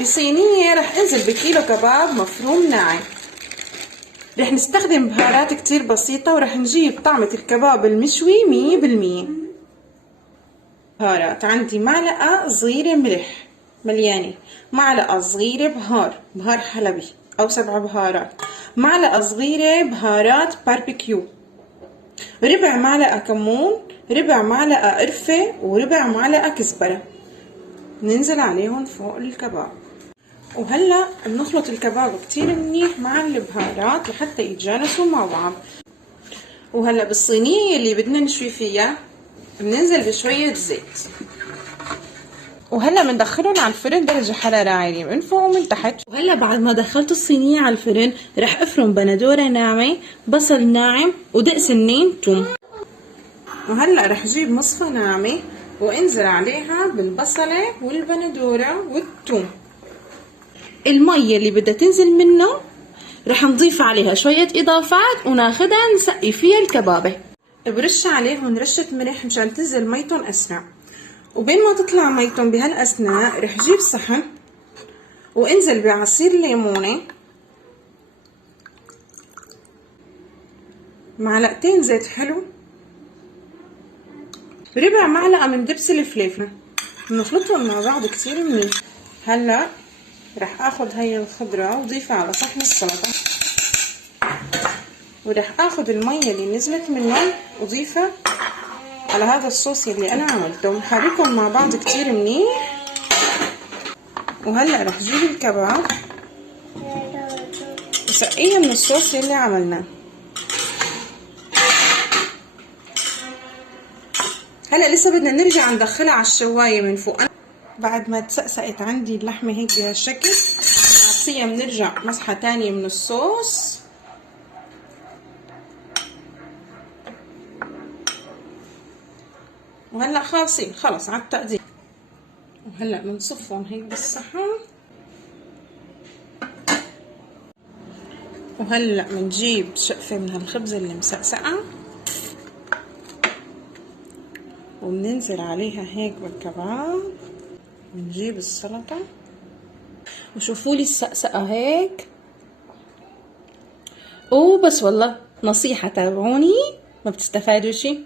بصينية رح انزل بكيلو كباب مفروم ناعم. رح نستخدم بهارات كتير بسيطة، ورح نجيب طعمة الكباب المشوي 100%. بهارات عندي معلقة صغيرة ملح مليانة، معلقة صغيرة بهار حلبي أو 7 بهارات، معلقة صغيرة بهارات باربيكيو، ربع معلقة كمون، ربع معلقة قرفة، وربع معلقة كزبرة. ننزل عليهم فوق الكباب. وهلا بنخلط الكباب كتير منيح مع البهارات لحتى يتجانسوا مع بعض. وهلا بالصينية اللي بدنا نشوي فيها بننزل بشوية زيت، وهلا بندخلهم على الفرن درجة حرارة عالية من فوق ومن تحت. وهلا بعد ما دخلت الصينية على الفرن رح افرم بندورة ناعمة، بصل ناعم، ودق سنين توم. وهلا رح اجيب مصفى ناعمة وانزل عليها بالبصلة والبندورة والثوم. المية اللي بدها تنزل منه رح نضيف عليها شوية اضافات وناخدها نسقي فيها الكبابة. برش عليهم رشة ملح مشان تنزل ميتهم اسرع. وبين ما تطلع ميتهم بهالاثناء رح جيب صحن وانزل بعصير ليمونة، معلقتين زيت حلو، ربع معلقة من دبس الفلفل، بنخلطهم مع بعض كتير منيح. هلا رح اخد هاي الخضرة وضيفها على صحن السلطة، ورح اخد المية اللي نزلت منهم وضيفها على هذا الصوص اللي انا عملته، ونحركهم مع بعض كتير منيح. وهلا رح جيب الكباب وسقيه من الصوص اللي عملناه. هلا لسه بدنا نرجع ندخلها على الشوايه من فوق. بعد ما تسقسقت عندي اللحمه هيك بهالشكل، نعطيها بنرجع مسحه تانية من الصوص. وهلا خالصين خلص على التقديم. وهلا بنصفهم هيك بالصحن. وهلا بنجيب شقفه من هالخبز اللي مسقسقه وبننزل عليها هيك بالكباب. بنجيب السلطه وشوفوا لي السقسقه هيك. وبس والله نصيحه، تابعوني ما بتستفادوا شي.